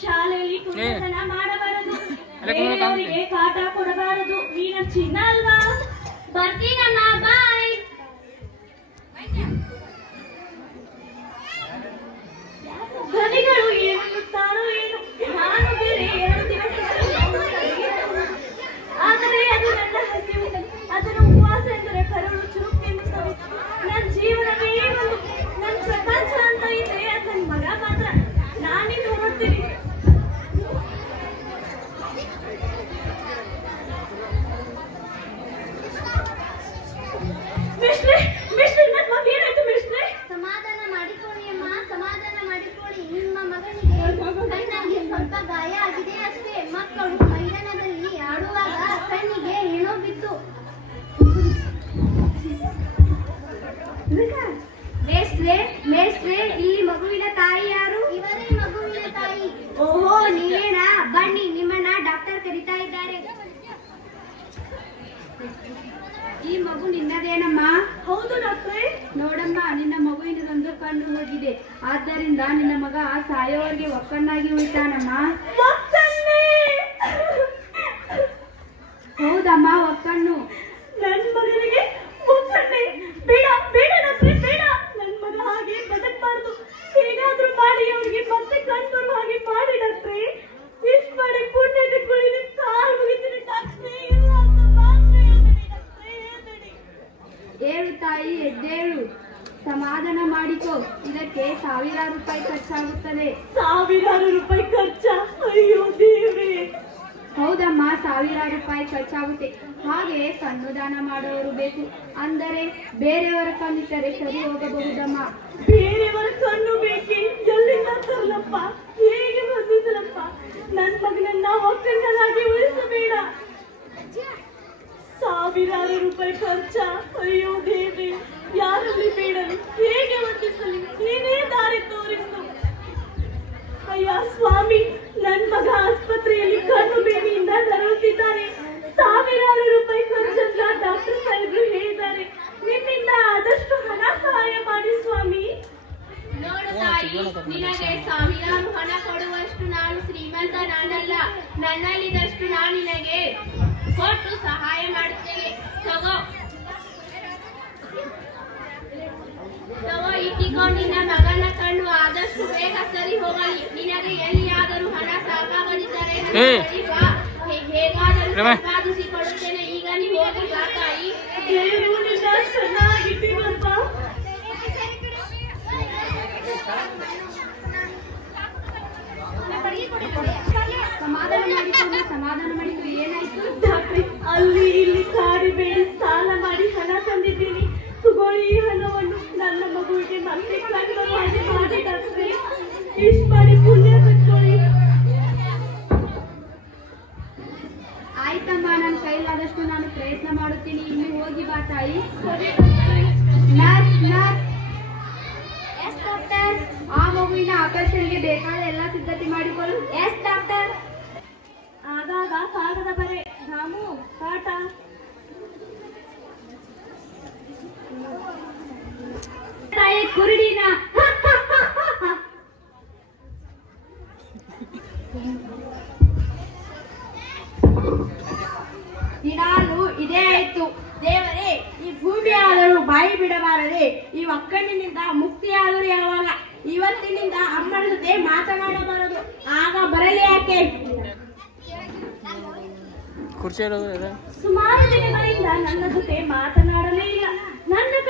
ಶಾಲೆಯಲ್ಲಿ ಕುಂಟತನ ಮಾಡಬಾರದು, ಬೇರೆಯವರಿಗೆ ಕಾಟ ಕೊಡಬಾರದು. ನೀನ ಚಿನ್ನ ಅಲ್ವಾ? ಬರ್ತೀನಮ್ಮ, ಬಾಯ್. ಧನಿಗಳು ಏನನ್ನುತ್ತಾರೋ ಏನು, ನಾನು ಬೇರೆ 2 ದಿವಸ ಆದರೆ ಅದು ನನ್ನ ಹಸಿವು. ಅದರ ಉಪವಾಸ ಎಂದರೆ ಕರುಳು ಚುರುಕೆನ್ನುತ್ತವೆ. ನನ್ನ ಜೀವನವೇ ಒಂದು, ನನ್ನ ಪ್ರಪಂಚ ಅಂತ ಇದೆ ನನ್ನ ಮಗ ಮಾತ್ರ. ನಾನಿನ್ನು ನೋಡ್ತೀನಿ. ಸಮಾಧಾನ ಮಾಡಿಕೊಳ್ಳಿ ಅಮ್ಮ, ಸಮಾಧಾನ ಮಾಡಿಕೊಳ್ಳಿ. ನಿಮ್ಮ ಮಗನಿಗೆ ಕಣ್ಣಿಗೆ ಸ್ವಲ್ಪ ಗಾಯ ಆಗಿದೆ ಅಷ್ಟೇ. ಮಕ್ಕಳು ಮೈದಾನದಲ್ಲಿ ಆಡುವಾಗ ಕಣ್ಣಿಗೆ ಏನೋ ಬಿತ್ತು. ಮೇಷ್ಟ್ರೆ, ಇಲ್ಲಿ ಮಗುವಿನ ತಾಯಿ ಯಾರು? ಇವರೇ ಮಗುವಿನ ತಾಯಿ. ಓಹೋ, ನೀವೇನಾ? ಬನ್ನಿ, ನಿಮ್ಮನ್ನ ಡಾಕ್ಟರ್ ಕರೀತಾ ಇದ್ದಾರೆ. ಈ ಮಗು ನಿನ್ನದೇನಮ್ಮ? ಹೌದು ಡಾಕ್ಟ್ರೇ. ನೋಡಮ್ಮ, ನಿನ್ನ ಮಗುವಿನದೊಂದು ಕಣ್ಣು ಹೋಗಿದೆ. ಆದ್ದರಿಂದ ನಿನ್ನ ಮಗ ಸಾಯೋವರೆಗೆ ಒಕ್ಕಣ್ಣಾಗಿ ಉಳಿತಾನಮ್ಮ. ಹೌದಮ್ಮ, ಒಕ್ಕಣ್ಣು. ನನ್ನ ಮಗನಿಗೆ ಒಕ್ಕಣ್ಣೆ ಬೇಡ, ಬೇಡ ಡಾಕ್ಟ್ರೇ, ಬೇಡ. ನನ್ನ ಮಗ ಹಾಗೆ ಬದುಕಬಾರದು. ಹೇಗಾದ್ರೂ ಮಾಡಿ ಅವ್ರಿಗೆ ಮತ್ತೆ ಕಣ್ ಬರುವ ಹಾಗೆ ಮಾಡಿ ಡಾಕ್ಟ್ರೇ. ಇಷ್ಟು ಮಾಡಿ ಪುಣ್ಯದ ಕುಳಿದು ಕಾಲು ಮುಗಿತೀನಿ ಡಾಕ್ಟ್ರೇ. ಇಲ್ಲ ಅಂತ ಮಾತ್ರ ಹೇಳ್ಬೇಡಿ. ಏಳು ತಾಯಿ, ಎದ್ದೇಳು, ಸಮಾಧಾನ ಮಾಡಿಕೋ. ಇದಕ್ಕೆ 1000 ರೂಪಾಯಿ ಖರ್ಚಾಗುತ್ತದೆ. 1000 ರೂಪಾಯಿ ಖರ್ಚಾ? ಅಯ್ಯೋ ದೇವ್ರೇ. ಹೌದಮ್ಮ, 1000 ರೂಪಾಯಿ ಖರ್ಚಾಗುತ್ತೆ. ಹಾಗೆ ಕಣ್ಣು ದಾನ ಮಾಡೋರು ಬೇಕು. ಅಂದರೆ ಬೇರೆಯವರ ಕಣ್ಣಿಟ್ಟರೆ ಸರಿ ಹೋಗಬಹುದಮ್ಮ. ಬೇರೆಯವರ ಕಣ್ಣು ಬೇಕೇ? ಎಲ್ಲಿಂದ ತರಲಪ್ಪ? ಹೇಗೆ ಬಂದಿದ್ದಲಪ್ಪ? ನನ್ನ ಮಗನನ್ನ ಒಕ್ಕಣ್ಣನಾಗಿ ಉಳಿಸಬೇಡ. 1000 ರೂಪಾಯಿ ಖರ್ಚಾ? ಅಯ್ಯೋ ದೇವಿ, ಯಾರಲ್ಲಿ ಬೇಡಲು? ಹೇಗೆ ವರ್ತಿಸಲಿ? ನೀನೇ ದಾರಿ ತೋರಿಸು. ಅಯ್ಯ ಸ್ವಾಮಿ, ನನ್ನ ಮಗ ಆಸ್ಪತ್ರೆಯಲ್ಲಿ ಕಣ್ಣು ಬೇನೆಯಿಂದ ನರಳುತ್ತಿದ್ದಾನೆ. 1000 ರೂಪಾಯಿ ಖರ್ಚಂತ ಡಾಕ್ಟರ್ ಸಾಹೇಬ್ರು ಹೇಳಿದ್ದಾರೆ. ನಿಮ್ಮಿಂದ ಆದಷ್ಟು ಹಣ ಸಹಾಯ ಮಾಡಿ ಸ್ವಾಮಿ. ನೋಡು ತಾಯಿ, ನಿನಗೆ 1000 ಹಣ ಕೊಡುವಷ್ಟು ನಾನು ಶ್ರೀಮಂತ ನಾನಲ್ಲ. ನನ್ನಲ್ಲಿದಷ್ಟು ನಾನು ನಿನಗೆ ಕೊಟ್ಟು ಸಹಾಯ ಮಾಡುತ್ತೇನೆ. ತಗೋ, ಇಟ್ಟಿಕೋ. ನಿನ್ನ ಮಗನ ಕಣ್ಣು ಆದಷ್ಟು ಬೇಗ ಸರಿ ಹೋಗಲಿ. ನಿನಗೆ ಎಲ್ಲಿಯಾದರೂ ಹಣ ಸಾಕಾಗದಿದ್ದರೆ ಹೇಗಾದರೂ ಸಂಪಾದಿಸಿ ಕೊಡುತ್ತೇನೆ. ಈಗ ನೀವು ಹೋಗಿ ಬಾ ತಾಯಿ. ಚೆನ್ನಾಗಿದ್ದೀವಪ್ಪ. ಸಮಾಧಾನ ಮಾಡಿದ್ರು. ಏನಾಯ್ತು ಡಾಕ್ಟ್ರಿ? ಅಲ್ಲಿ ಇಲ್ಲಿ ಕಾಡಿಬೇಡಿ, ಸಾಲ ಮಾಡಿ ಹಣ ತಂದಿದ್ದೀನಿ. ತಗೊಳ್ಳಿ ಈ ಹಣವನ್ನು. ನನ್ನ ಮಗುವಿಗೆ ಮತ್ತೆ ಕಣ್ಣು ಹಾಗೆ ಮಾಡಿ ಡಾಕ್ಟ್ರಿ. ಇಷ್ಟು ಮಾಡಿ ಪುಣ್ಯ ಕಟ್ಕೊಳ್ಳಿ. ಆಯ್ತಮ್ಮ, ನನ್ನ ಕೈಲಾದಷ್ಟು ನಾನು ಪ್ರಯತ್ನ ಮಾಡುತ್ತೀನಿ. ಇಲ್ಲಿ ಹೋಗಿ ಬಾ ತಾಯಿ. ಎಸ್ ಡಾಕ್ಟರ್, ಆ ಮಗುವಿನ ಆಪರೇಷನ್ಗೆ ಬೇಕಾದ ಎಲ್ಲ ಸಿದ್ಧತೆ ಮಾಡಿಕೊಳ್ಳು. S doctor. ಆಗಾಗ ಕಾಗದ ಬರೆ. ರಾಮು, ಕಾಟ. ತಾಯಿ ಕುರುಡಿನ. ದಿನಾಲು ಇದೇ ಆಯ್ತು. ದೇವರೇ, ಈ ಭೂಮಿ ಆದರೂ ಬಾಯಿ ಬಿಡಬಾರದೆ. ಈ ಒಕ್ಕಣ್ಣಿನಿಂದ ಮುಕ್ತಿಯಾದರೂ ಯಾವಾಗ? ಇವತ್ತಿನಿಂದ ಅಮ್ಮನ ಜೊತೆ ಮಾತನಾಡಬಾರದು. ಆಗ ಬರಲಿ ಯಾಕೆ? ಸುಮಾರು ದಿನಗಳಿಂದ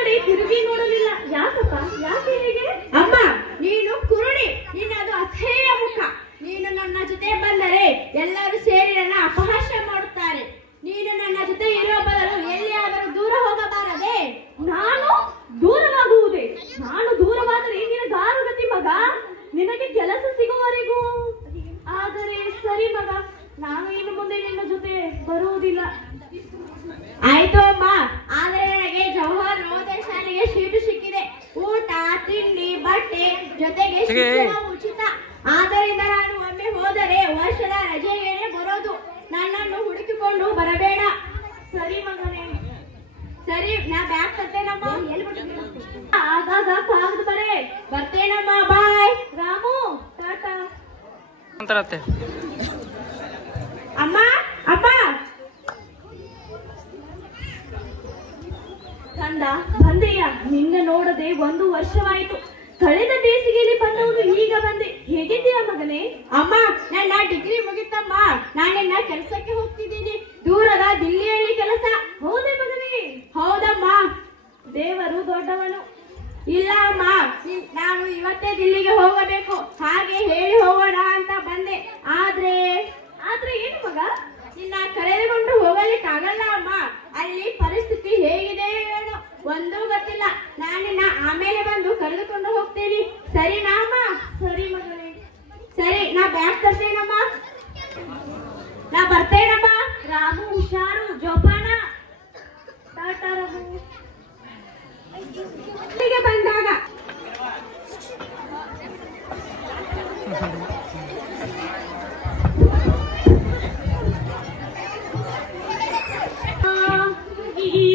ಕಡೆ ತಿರುಗಿ ನೋಡಲಿಲ್ಲ. ಯಾಕಪ್ಪ, ಯಾಕೆ ಹೀಗೆ? ಅಮ್ಮ, ನೀನು ಕುರುಡಿ, ನಿನ್ನದು ಅಸಹ್ಯ ಮುಖ. ನೀನು ನನ್ನ ಜೊತೆ ಬಂದರೆ ಎಲ್ಲರೂ ಸೇರಿ ನನ್ನ ಅಪಹಾಸ್ಯ ಮಾಡುತ್ತಾರೆ. ನೀನು ನನ್ನ ಜೊತೆ ಇರುವ ಬದಲು ಎಲ್ಲಿಯಾದರೂ ದೂರ ಹೋಗಬಾರದೆ? ನಾನು ದೂರವಾಗುವುದೇ? ನಾನು ದೂರವಾದರೆ ನಿನಗಾರುಗತಿ ಮಗ, ನಿನಗೆ ಕೆಲಸ ಸಿಗುವವರೆಗೂ. ಆದರೆ ಸರಿ ಮಗ, ನಾನು ಇನ್ನು ಮುಂದೆ ನಿನ್ನ ಜೊತೆ ಬರುವುದಿಲ್ಲ. ಆಯ್ತು ಅಮ್ಮ, ಆದ್ರೆ ನನಗೆ ಜವಾಹರ್ ನವೋದಯ ಶಾಲೆಗೆ ಸೀಟು ಸಿಕ್ಕಿದೆ. ಊಟ, ತಿಂಡಿ, ಬಟ್ಟೆ ಜೊತೆಗೆ ಶಿಕ್ಷಣ ಉಚಿತ. ಆದ್ದರಿಂದ ನಾನು ಒಮ್ಮೆ ಹೋದರೆ ವರ್ಷದ ರಜೆಗೇನೆ ಬರೋದು. ನನ್ನನ್ನು ಹುಡುಕಿಕೊಂಡು ಬರಬೇಡ. ಸರಿ ಮಗನೇ. ಸರಿ, ನಾ ಬ್ಯಾಗ್ ತರ್ತೇನಮ್ಮ. ಆಗಾಗ ಕಾಗದ ಬರೆ. ಬರ್ತೇನಮ್ಮ, ಬಾಯ್. ರಾಮು, ಟಾಟಾ. ಅಮ್ಮ, ಅಮ್ಮ. ಕಂದ, ಬಂದೆಯ? ನಿನ್ನ ನೋಡದೆ 1 ವರ್ಷವಾಯಿತು. ಕಳೆದ ಬೇಸಿಗೆಯಲ್ಲಿ ಬಂದವನು ಈಗ ಬಂದೆ. ಹೇಗಿದ್ದೀಯ ಮಗನೇ? ಅಮ್ಮ, ನನ್ನ ಡಿಗ್ರಿ ಮುಗಿತಮ್ಮ. ನಾನಿನ್ನ ಕೆಲಸಕ್ಕೆ ಹೋಗ್ತಿದ್ದೀನಿ. ದೂರದ ದಿಲ್ಲಿಯಲ್ಲಿ ಕೆಲಸ. ಹೌದೇ ಮಗನೇ? ಹೌದಮ್ಮ. ದೇವರು ದೊಡ್ಡವನು. ಇಲ್ಲ ಅಮ್ಮ, ನಾನು ಇವತ್ತೇ ದಿಲ್ಲಿಗೆ ಹೋಗಬೇಕು. ಹಾಗೆ ಹೇಳಿ ಹೋಗೋಣ ಅಂತ ಬಂದೆ. ಆದ್ರೆ ಏನು ಮಗ? ನಿನ್ನ ಕರೆದುಕೊಂಡು ಹೋಗಲಿಕ್ಕಾಗಲ್ಲ ಅಮ್ಮ. ಅಲ್ಲಿ ಪರಿಸ್ಥಿತಿ ಹೇಗಿದೆ ಏನೋ ಒಂದೂ ಗೊತ್ತಿಲ್ಲ. ನಾನಿನ್ನ ಆಮೇಲೆ ಬಂದು ಕರೆದುಕೊಂಡು ಹೋಗ್ತೇನೆ. ಸರಿನಾ ಅಮ್ಮ? ಸರಿ ಮಗನೇ. ಸರಿ, ನಾ ಬ್ಯಾಗ್ ತರ್ತೇನಮ್ಮ. ನಾ ಬರ್ತೇನಮ್ಮ. ರಾಮು, ಹುಷಾರು, ಜೋಪಾನ. ಟಾಟಾ ರಾಮು. ಇಲ್ಲಿಗೆ ಬಂದಾಗ ಈ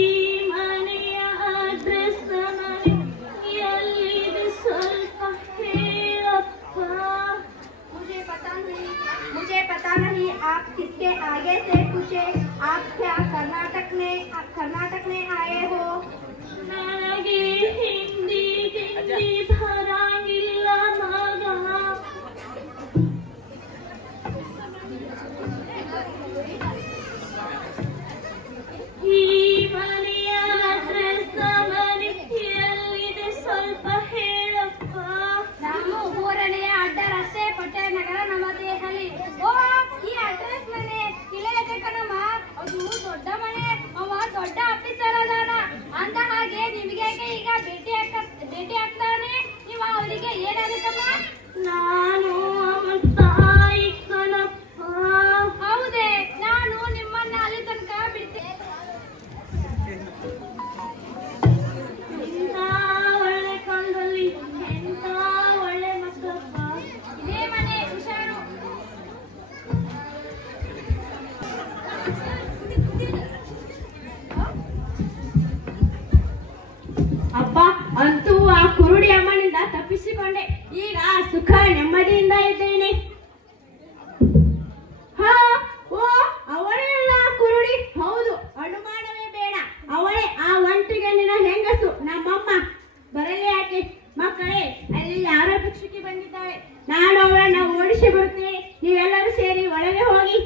ಮನೆಯ ಅಡ್ರೆಸ್ ಎಲ್ಲಿದೆ ಸ್ವಲ್ಪ ಹೇಳಪ್ಪ. मुझे पता नहीं आप किसके आगे से पूछे. आप क्या कर्नाटक में आए हो? ನನಗೆ ಹಿಂದಿ ಬರಂಗಿಲ್ಲ ಮಗ. ಈ ಮನೆಯ ಅಡ್ರೆಸ್ ಎಲ್ಲಿದೆ ಸ್ವಲ್ಪ ಹೇಳಪ್ಪ. ನಾವು 3ನೇ ಅಡ್ಡ ರಸ್ತೆ, ಪಟ್ಟೆ ನಗರ, ನವದೆಹಲಿ. ಓ, ಈ ಅಡ್ರೆಸ್ ಮನೆ ತಿಳಿಯದೆ ಕಣಮ್ಮ. ಅದು ದೊಡ್ಡ ಮನೆ. ಅವ ದೊಡ್ಡ ಆಫೀಸರ್ ಅದಾನ. ಅಂದ ಹಾಗೆ ನಿಮಗೆ ಈಗ ಭೇಟಿ ಆಗ್ತಾನೆ. ನೀವು ಅವರಿಗೆ ಏನಾಗುತ್ತಮ್ಮ? ನಾನು ಅವನ ತಾಯಿ ಕಣಪ್ಪ. ಹೌದೇ? ನಾನು ನಿಮ್ಮನ್ನ ಅಲ್ಲಿ ತನಕ ಬಿಟ್ಟೆ. ಇಂಥ ಒಳ್ಳೆ ಕಾಲದಲ್ಲಿ ಎಂಥ ಒಳ್ಳೆ ಮಕ್ಕಳಪ್ಪ. ಇದೇ ಮನೆ, ಹುಷಾರು. ಅಪ್ಪ, ಅಂತೂ ಆ ಕುರುಡಿ ಅಮ್ಮನಿಂದ ತಪ್ಪಿಸಿಕೊಂಡೆ. ಈಗ ಸುಖ ನೆಮ್ಮದಿಯಿಂದ ಇದ್ದೇನೆ. ಹಾ, ಓ, ಅವಳೇ ಅಲ್ಲ ಕುರುಡಿ. ಹೌದು, ಅನುಮಾನವೇ ಬೇಡ. ಅವಳೇ ಆ ಒಂಟಿಗಣ್ಣಿನ ಹೆಂಗಸು, ನಮ್ಮಮ್ಮ. ಬರಲಿ ಯಾಕೆ? ಮಕ್ಕಳೇ, ಅಲ್ಲಿ ಯಾರೋ ಭಿಕ್ಷುಕಿ ಬಂದಿದ್ದಾಳೆ. ನಾನು ಅವಳನ್ನ ಓಡಿಸಿ ಬರುತ್ತೇನೆ. ನೀವೆಲ್ಲರೂ ಸೇರಿ ಒಳಗೆ ಹೋಗಿ.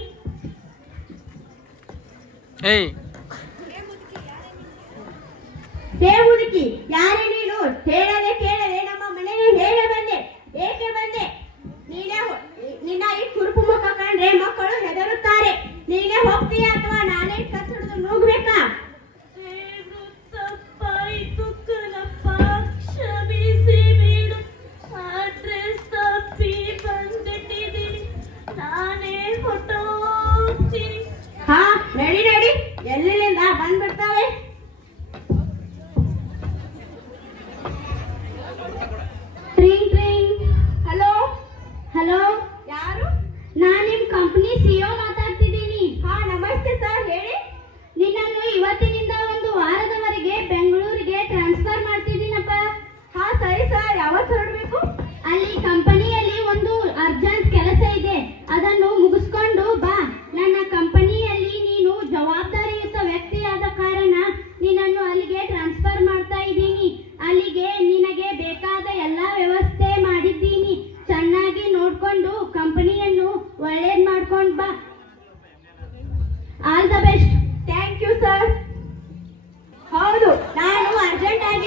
ಹೇ ಮುದುಕಿ, ಯಾರೇ ನೀನು? ಹೇಳದೆ ಕೇಳದೆ ನಮ್ಮ ಮನೆಗೆ ಹೇಗೆ ಬಂದೆ? ಏಕೆ ಬಂದೆ? ನಿನ್ನ ಈ ಕುರುಪು ಮುಖ ಕಂಡ್ರೆ ಮಕ್ಕಳು ಹೆದರುತ್ತಾರೆ. ನೀನೇ ಹೋಗ್ತೀಯಾ ಅಥವಾ ನಾನೇ ಕತ್ತಿಡಿದು ನೂಗ್ಬೇಕಾ? ತಪ್ಪಾಯಿತು ಕಣಪ್ಪ, ಕ್ಷಮಿಸಿ ಬಿಡು. ಅಡ್ರೆಸ್ ತಪ್ಪಿ ಬಂದಿಟ್ಟಿದ್ದೀನಿ. ನಾನೇ ಹೊಟ್ಟೋಗ್ತೀನಿ. ಹಾ, ನಡಿ. ಎಲ್ಲಿಂದ ಬಂದ್ಬಿಡ್ತಾವೆ. ಹಲೋ, ಯಾರು? ನಾನು ನಿಮ್ ಕಂಪನಿ ಸಿಇಒ ಮಾತಾಡ್ತಿದ್ದೀನಿ. ಹಾ, ನಮಸ್ತೆ ಸರ್, ಹೇಳಿ. ನಿನ್ನನ್ನು ಇವತ್ತಿನಿಂದ 1 ವಾರದವರೆಗೆ ಬೆಂಗಳೂರಿಗೆ ಟ್ರಾನ್ಸ್ಫರ್ ಮಾಡ್ತಿದ್ದೀನಪ್ಪ. ಹಾ, ಸರಿ ಸರ್. ಯಾವತ್ತು ಹೊರಡಬೇಕು? ಅಲ್ಲಿ ಕಂಪನಿಯಲ್ಲಿ ಒಂದು ಅರ್ಜೆಂಟ್ ಕೆಲಸ ಇದೆ, ಅದನ್ನು ಮುಗಿಸ್ಕೊಂಡು ಬಾ. ನನ್ನ ಕಂಪನಿಯಲ್ಲಿ ನೀನು ಜವಾಬ್ದಾರಿಯುತ ವ್ಯಕ್ತಿಯಾದ ಕಾರಣ ನಿನ್ನನ್ನು ಅಲ್ಲಿಗೆ ಟ್ರಾನ್ಸ್ಫರ್ ಮಾಡ್ತಾ ಇದ್ದೀನಿ. ಅಲ್ಲಿಗೆ ನಿನಗೆ ಬೇಕಾದ ಎಲ್ಲಾ ವ್ಯವಸ್ಥೆ ಮಾಡಿದ್ದೀನಿ. ಚೆನ್ನಾಗಿ ನೋಡ್ಕೊಂಡು ಕಂಪನಿಯನ್ನು ಒಳ್ಳೇದ್ ಮಾಡ್ಕೊಂಡ್ ಬಾ. All the best. Thank you sir. ಹೌದು, ನಾನು ಅರ್ಜೆಂಟ್ ಆಗಿ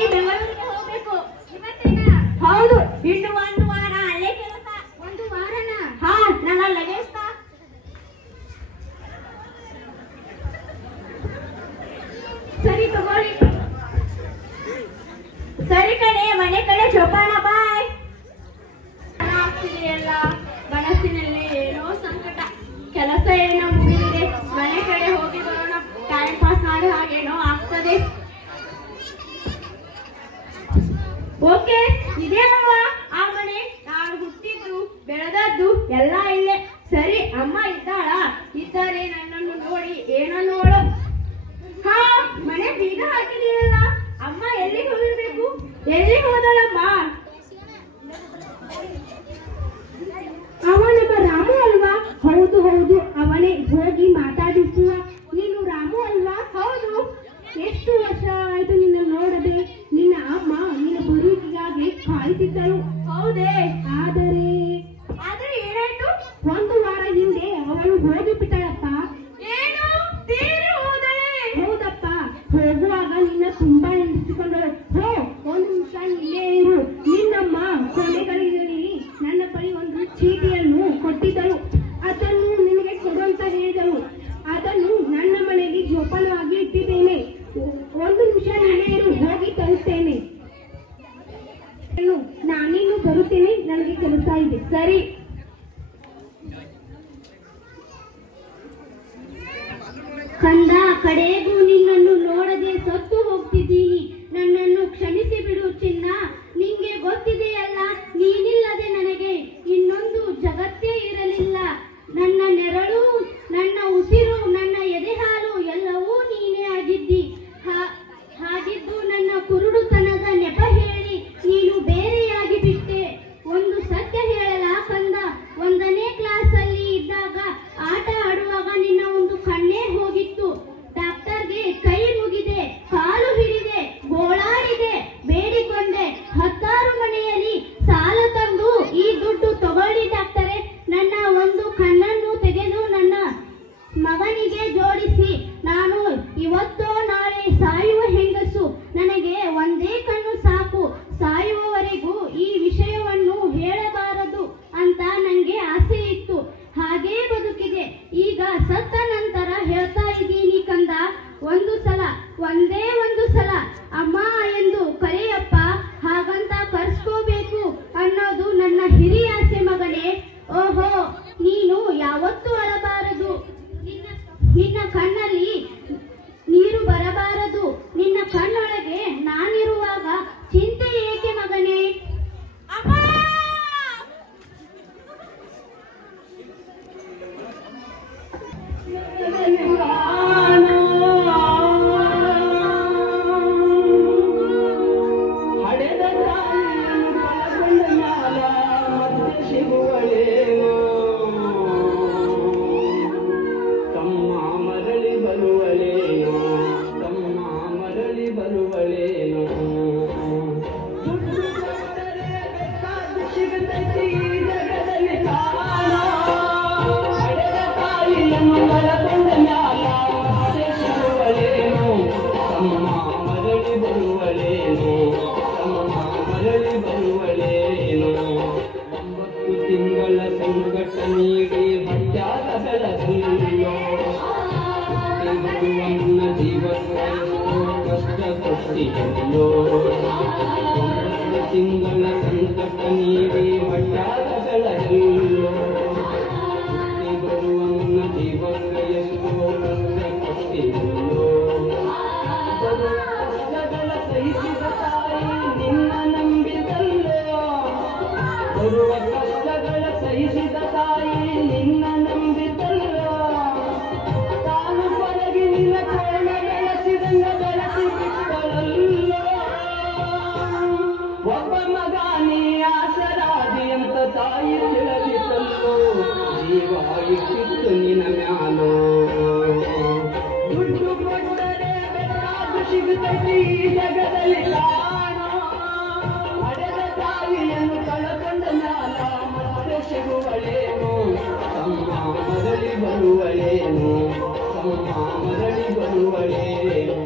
ಮನೆ ಕಡೆ ಜೋಪಾನ ಬಾಯ್. ಆಗ್ತಿದೆಯಲ್ಲ, ಮನಸ್ಸಿನಲ್ಲಿ ಏನೋ ಸಂಕಟ. ಕೆಲಸ ಏನೋ ಮುಗಿದಿದೆ, ಮನೆ ಕಡೆ ಹೋಗಿ ಬರೋಣ, ಟೈಮ್ ಪಾಸ್ ಮಾಡೋ ಹಾಗೇನೋ ಆಗ್ತದೆ. ಓಕೆ, ಇದೇ ಅಲ್ವಾ ಆ ಮನೆ? ನಾನು ಹುಟ್ಟಿದ್ದು ಬೆಳೆದದ್ದು ಎಲ್ಲ ಇಲ್ಲೇ. ಸರಿ, ಅಮ್ಮ ಇದ್ದಾಳ? ಇದ್ದಾರೆ. ನನ್ನನ್ನು ನೋಡಿ ಏನನ್ನು ನೋಡು. ಹಾ, ಮನೆ ಬೀಗ ಹಾಕಿದೀರಲ್ಲ, ಅಮ್ಮ ಎಲ್ಲಿಗೆ ಹೋಗಿರ್ಬೇಕು? ಎಲ್ಲಿಗೆ ಹೋದಳಮ್ಮ? ಅವ ನಮ್ಮ ರಾಮು ಅಲ್ವಾ? ಹೌದು ಹೌದು, ಅವನೇ. ಹೋಗಿ ಮಾತಾಡಿಸುವ. ನೀನು ರಾಮು ಅಲ್ವಾ? ಹೌದು. ಎಷ್ಟು ವರ್ಷ ಆಯ್ತು ನಿನ್ನ ನೋಡದೆ. ನಿನ್ನ ಅಮ್ಮ ನಿನ್ನ ಬರುವಿಕೆಗಾಗಿ ಕಾಯ್ತಿದ್ದಳು. ಹೌದೇ? ಆದರೆ ಏನಾಯ್ತು? ಒಂದು ವಾರ ಹಿಂದೆ ಅವಳು ಹೋಗಿ ಬಿಟ್ಟಳಪ್ಪ. ಏನು? ತೀರಿ ಹೋದಳೆ? ಹೌದಪ್ಪ. ಹೋಗುವಾಗ ನಿನ್ನ ತುಂಬಾ ನೆನೆಸಿಕೊಂಡಳು. ಹೋ, ಒಂದು ನಿಮಿಷ ಇಲ್ಲೇ ಇರು. ನಿನ್ನಮ್ಮ ಕೊನೆಗಳಿಗೆಯಲ್ಲಿ ನನ್ನ ಬಳಿ ಒಂದು ಚೀಟಿಯನ್ನು ಕೊಟ್ಟಿದ್ದಳು. ಅದನ್ನು ನಿನಗೆ ಕೊಡು ಅಂತ ಹೇಳಿದಳು. ಅದನ್ನು ನನ್ನ ಮನೆಯಲ್ಲಿ ಜೋಪಾನವಾಗಿ ಇಟ್ಟಿದ್ದೇನೆ. ಒಂದು ನಿಮಿಷ ಇಲ್ಲೇ ಇರು, ಹೋಗಿ ತರುತ್ತೇನೆ. ನಾನೇನು ಬರುತ್ತೇನೆ, ನನಗೆ ಕೆಲಸ ಇದೆ. ಸರಿ. ಕಂದ, ಕಡೆಗೂ ನಿನ್ನನ್ನು ನೋಡದೆ ಸತ್ತು ಹೋಗ್ತಿದ್ದೀನಿ. ನನ್ನನ್ನು ಕ್ಷಮಿಸಿ ಬಿಡು ಚಿನ್ನ. ನಿಂಗೆ ಗೊತ್ತಿದೆಯಲ್ಲ, ನೀನಿಲ್ಲದೆ ನನಗೆ ಇನ್ನೊಂದು ಜಗತ್ತೇ ಇರಲಿಲ್ಲ. ನನ್ನ ನೆರಳು, ನನ್ನ ಉಸಿರು, ನನ್ನ ಎದೆ ಹಾಲು ಎಲ್ಲವೂ ನೀನೇ ಆಗಿದ್ದಿ. ಹಾಗಿದ್ದು ನನ್ನ ಕುರುಡುತನದ ನೆಪ ಹೇಳಿ ನೀನು ಬೇರೆಯಾಗಿ ಬಿಟ್ಟೆ. ಒಂದು ಸತ್ಯ ಹೇಳಲ ಕಂದ, 1ನೇ ಕ್ಲಾಸಲ್ಲಿ ಇದ್ದಾಗ ಆಟ ಆಡುವಾಗ ನಿನ್ನ ಒಂದು ಕಣ್ಣೇ ಹೋಗಿತ್ತು. ಡಾಕ್ಟರ್ಗೆ ಕೈ ಮುಗಿದೆ, ಕಾಲು ಹಿಡಿದೆ, ಗೋಳಾಡಿದೆ, ಬೇಡಿಕೊಂಡೆ. 10 ಮನೆಯಲ್ಲಿ ಸಾಲ ತಂದು ಈ ದುಡ್ಡು ತಗೊಳ್ಳಿ ಡಾಕ್ಟರೇ, ನನ್ನ ಒಂದು ಕಣ್ಣನ್ನು ತೆಗೆದು ನನ್ನ ಮಗನಿಗೆ ಜೋಡಿಸಿ. ನಾನು ಇವತ್ತೋ ನಾಳೆ ಸಾಯುವ ಹೆಂಗಸು. ನನಗೆ ಒಂದೇ ಕಣ್ಣು ಸಾಕು. ಸಾಯುವವರೆಗೂ ಈ ವಿಷಯವನ್ನು ಹೇಳಬಾರದು ಅಂತ ನನಗೆ ಆಸೆ ಇತ್ತು. ಹಾಗೇ ಬದುಕಿದೆ. ಈಗ ಸತ್ತ ನಂತರ ಹೇಳ್ತಾ ಇದ್ದೀನಿ ಕಂದ. ಒಂದು ಸಲ, ಒಂದೇ ಒಂದು ಸಲ ಅಮ್ಮ ಎಂದು ಕರೆಯಪ್ಪ. ಹಾಗಂತ ಕರ್ಸ್ಕೋಬೇಕು ಅನ್ನೋದು ನನ್ನ ಹಿರಿಯ ಆಸೆ ಮಗನೇ. ಓಹೋ, ನೀನು ಯಾವತ್ತೂ ಅಳಬಾರದು. ನಿನ್ನ ಕಣ್ಣಲ್ಲಿ ನೀರು ಬರಬಾರದು. ನಿನ್ನ ಕಣ್ಣೊಳಗೆ ನಾನಿರುವಾಗ ಚಿಂತೆ ಏಕೆ ಮಗನೇ? ಅಮ್ಮ! ತಿಂಗಳ ಸಂಕಟ ನೀಡಿ ಮಟ್ಟಾದ ಬೆಳಗಿಲ್ಲೋ ಬರುವನ್ನ ಜೀವಂಗಯಸ್ಸೋ ಕೊಟ್ಟಿಲ್ಲೋ ಕಷ್ಟಗಳ ಸಹಿಸಿದ ತಾಯಿ ನಿನ್ನ ನಂಬಿದಲ್ಲೋ ಬರುವ ಕಷ್ಟಗಳ ಸಹಿಸಿದ ತಾಯಿ ನಿನ್ನ ನಂಬಿದಲ್ಲೋ ತಾನು ಹೊರಗಿ ನಿನ್ನ ಕೋಣ ಬೆಳೆಸಿದಂಗ ಬೆಳೆಸಿ ಬಿಟ್ಟಳಲ್ಲೋ ಒಬ್ಬ ಮಗ ನೀ ಆಸರಾದಿ ಅಂತ ತಾಯಿ ತಿಳಿದಿದ್ದಲ್ಲೋ ಜೀವ ಇಟ್ಟಿತ್ತು ನಿನ್ನ ಮ್ಯಾಲೋ ದುಡ್ಡು ಕೊಟ್ಟರೆ ಬೇಕಾದು ಸಿಗುತ್ತೈತಿ ಈ ಜಗದಲ್ಲಿ ಕಾಣೋ ಹಡೆದ ತಾಯಿಯನ್ನು ಕಳಕೊಂಡ ಮ್ಯಾಲ ಮತ್ತೆ ಸಿಗುವಳೇನು ತಮ್ಮ ಮರಳಿ ಬರುವಳೇನು ತಮ್ಮ ಮರಳಿ ಬರುವಳೇನು